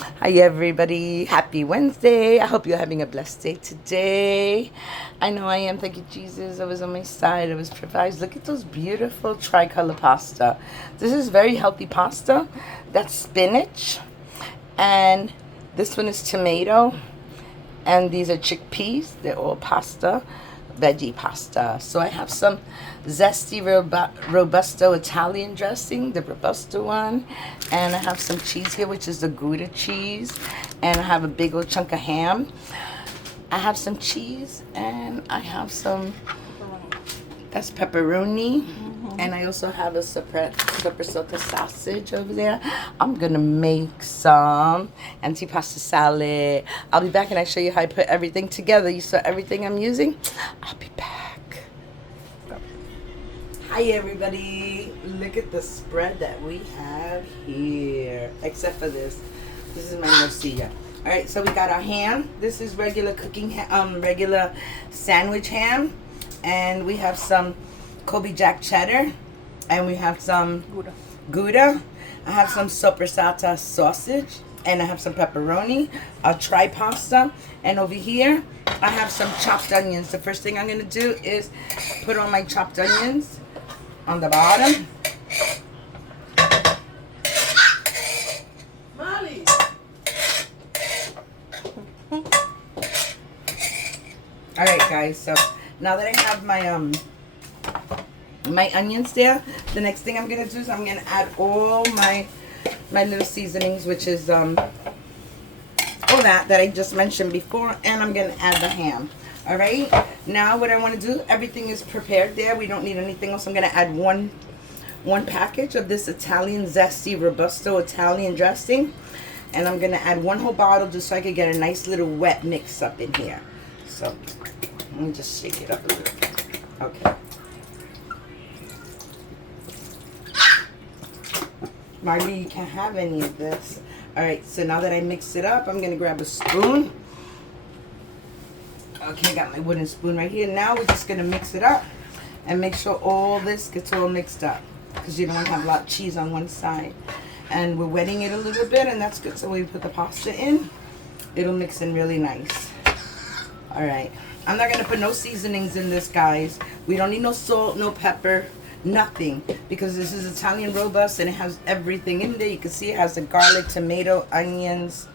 Hi everybody, happy Wednesday. I hope you're having a blessed day today. I know I am. Thank you, Jesus. I was on my side. I was provided. Look at those beautiful tricolor pasta. This is very healthy pasta. That's spinach. And this one is tomato. And these are chickpeas. They're all pasta, veggie pasta. So I have some zesty Robusto Italian dressing, the Robusto one. And I have some cheese here, which is the Gouda cheese. And I have a big old chunk of ham. I have some cheese, and I have some, that's pepperoni. And I also have a sopressata sausage over there. I'm gonna make some antipasta salad. I'll be back and I show you how I put everything together. You saw everything I'm using? I'll be back. Hi everybody. Look at the spread that we have here. Except for this. This is my morcilla. Alright, so we got our ham. This is regular regular sandwich ham. And we have some Kobe Jack cheddar, and we have some Gouda. I have some sopressata sausage, and I have some pepperoni, a tri-pasta, and over here I have some chopped onions. The first thing I'm going to do is put on my chopped onions on the bottom. Molly. Alright guys, so now that I have my onions there, the next thing I'm gonna do is I'm gonna add all my little seasonings, which is all that I just mentioned before, and I'm gonna add the ham. All right, now what I want to do, everything is prepared there. We don't need anything else. I'm gonna add one package of this Italian zesty Robusto Italian dressing, and I'm gonna add one whole bottle just so I could get a nice little wet mix up in here. So let me just shake it up a little bit. Okay. Marley, you can't have any of this. Alright, so now that I mix it up, I'm going to grab a spoon. Okay, I got my wooden spoon right here. Now we're just going to mix it up and make sure all this gets all mixed up, because you don't want to have a lot of cheese on one side. And we're wetting it a little bit, and that's good. So when we put the pasta in, it'll mix in really nice. Alright, I'm not going to put no seasonings in this, guys. We don't need no salt, no pepper. Nothing, because this is Italian Robust and it has everything in there. You can see it has the garlic, tomato, onions.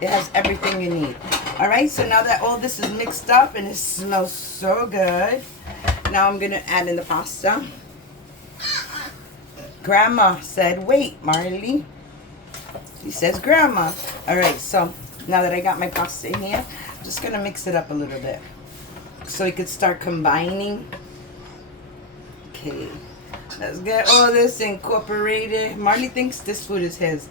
It has everything you need. Alright, so now that all this is mixed up and it smells so good, now I'm going to add in the pasta. Grandma said, wait, Marley. He says, Grandma. Alright, so now that I got my pasta in here, I'm just going to mix it up a little bit so we could start combining. Okay, let's get all this incorporated. Marley thinks this food is his.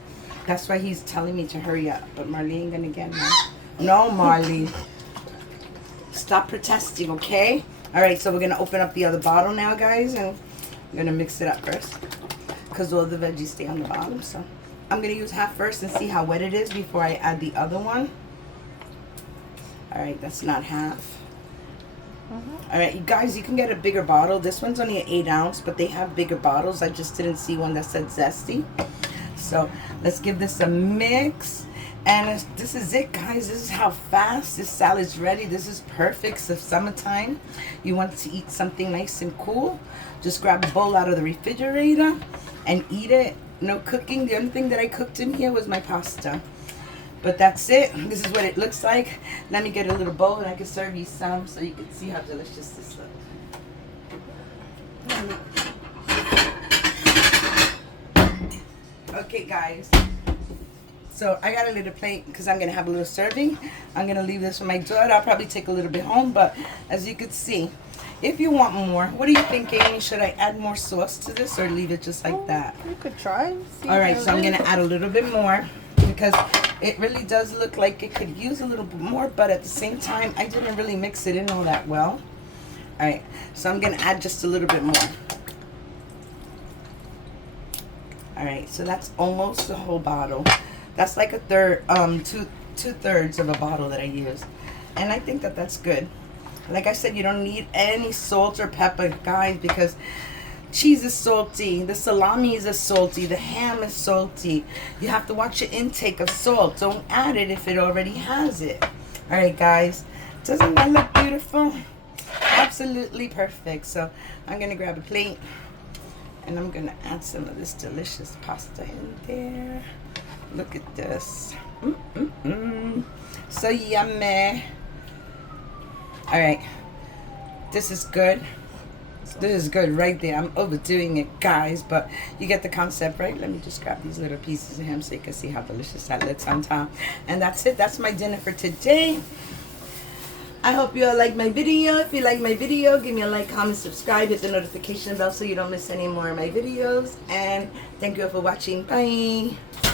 That's why he's telling me to hurry up. But Marley ain't gonna get none. No, Marley. Stop protesting, okay? Alright, so we're gonna open up the other bottle now, guys. And I'm gonna mix it up first, because all the veggies stay on the bottom. So I'm gonna use half first and see how wet it is before I add the other one. Alright, that's not half. Alright, you guys, you can get a bigger bottle. This one's only an 8 ounce, but they have bigger bottles. I just didn't see one that said zesty. So let's give this a mix. And this is it, guys. This is how fast this salad's ready. This is perfect. So summertime, you want to eat something nice and cool, just grab a bowl out of the refrigerator and eat it. No cooking. The only thing that I cooked in here was my pasta. But that's it. This is what it looks like. Let me get a little bowl and I can serve you some so you can see how delicious this looks. Okay, guys. So I got a little plate because I'm going to have a little serving. I'm going to leave this for my daughter. I'll probably take a little bit home. But as you can see, if you want more, what do you think, Amy? Should I add more sauce to this or leave it just like that? You could try. Alright, so I'm going to add a little bit more, because it really does look like it could use a little bit more, but at the same time, I didn't really mix it in all that well. Alright, so I'm going to add just a little bit more. Alright, so that's almost the whole bottle. That's like a third, two-thirds of a bottle that I use. And I think that that's good. Like I said, you don't need any salt or pepper, guys, because cheese is salty, the salami is salty, the ham is salty. You have to watch your intake of salt. Don't add it if it already has it. All right, guys. Doesn't that look beautiful? Absolutely perfect. So I'm going to grab a plate and I'm going to add some of this delicious pasta in there. Look at this. So yummy. All right. This is good. This is good right there. I'm overdoing it, guys, but you get the concept, right? Let me just grab these little pieces of ham so you can see how delicious that looks on top. And that's it. That's my dinner for today. I hope you all like my video. If you like my video, give me a like, comment, subscribe, hit the notification bell so you don't miss any more of my videos. And thank you all for watching. Bye.